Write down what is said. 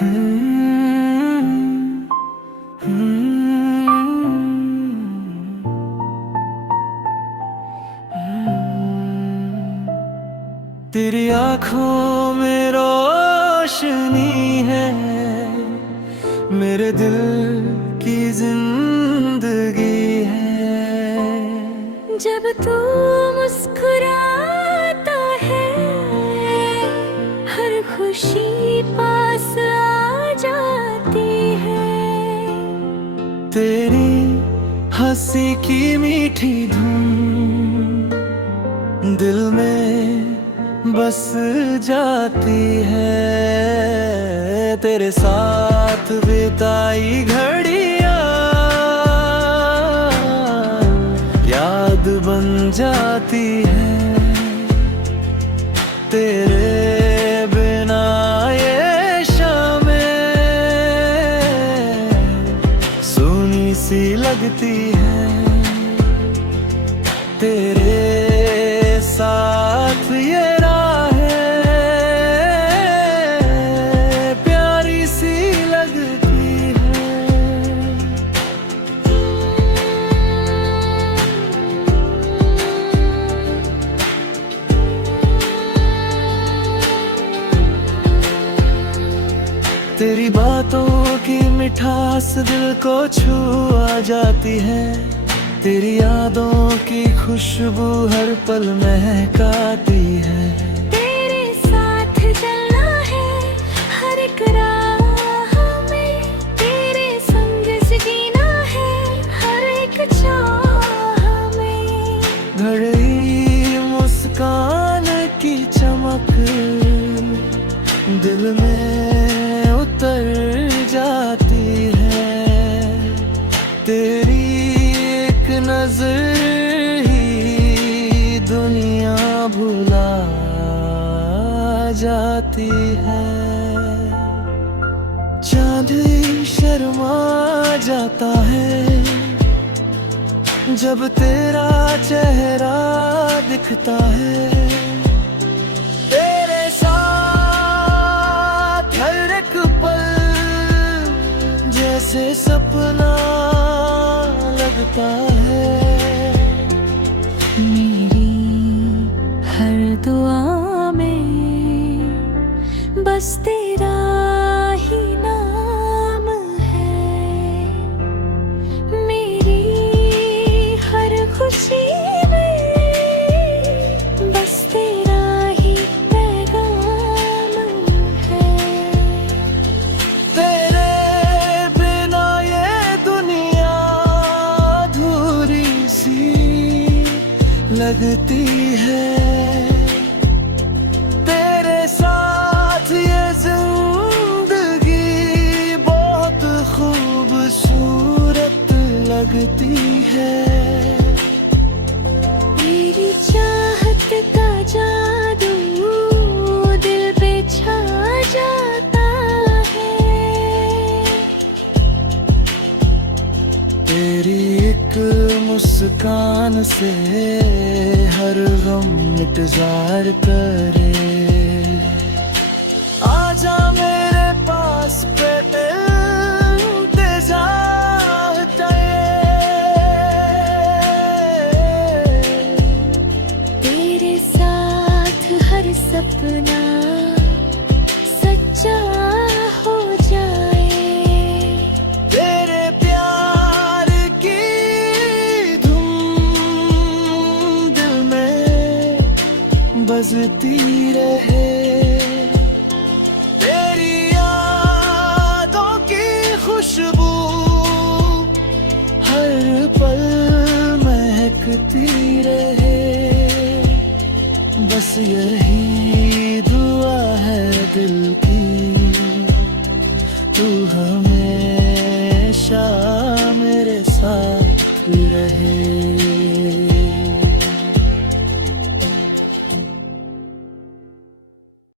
हम्म, तेरी आँखों में रोशनी है, मेरे दिल की जिंदगी है। जब तू मुस्कुराता है, हर खुशी पास आ जाती है। तेरी हंसी की मीठी धुन दिल में बस जाती है। तेरे साथ बिताई घड़ियां याद बन जाती है। तेरे बिना ये शामें सूनी सी लगती है। तेरे साथ ये राहें प्यारी सी लगती है। तेरी बातों की मिठास दिल को छू आ जाती है। तेरी यादों की खुशबू हर पल महकाती है। तेरे साथ चलना है हर एक राह में, तेरे संग से जीना है हर एक चाह में। घड़ी मुस्कान की चमक दिल में उतर जाती है। तेरी एक नजर ही दुनिया भुला जाती है। चांद शर्मा जाता है जब तेरा चेहरा दिखता है। तेरे साथ हर एक पल जैसे सपना लगता है। मेरी हर दुआ में बस तेरा ही नाम है। मेरी हर खुशी में बस तेरा ही पैगाम है। तेरे बिना ये दुनिया अधूरी सी लगती है। तेरे साथ ये जिंदगी बहुत खूबसूरत लगती है। तेरी चाहत का जादू दिल पे छा जाता है। तेरी एक मुस्कान से हर गम इंतजार करे। आजा मेरे पास पे इंतजार तेरे साथ हर सपना सच्चा हो जाए। तेरे प्यार की धुन दिल में बजती रहे। तेरी यादों की खुशबू हर पल महकती रहे। बस यही दुआ है दिल की, तू हमेशा मेरे साथ रहे।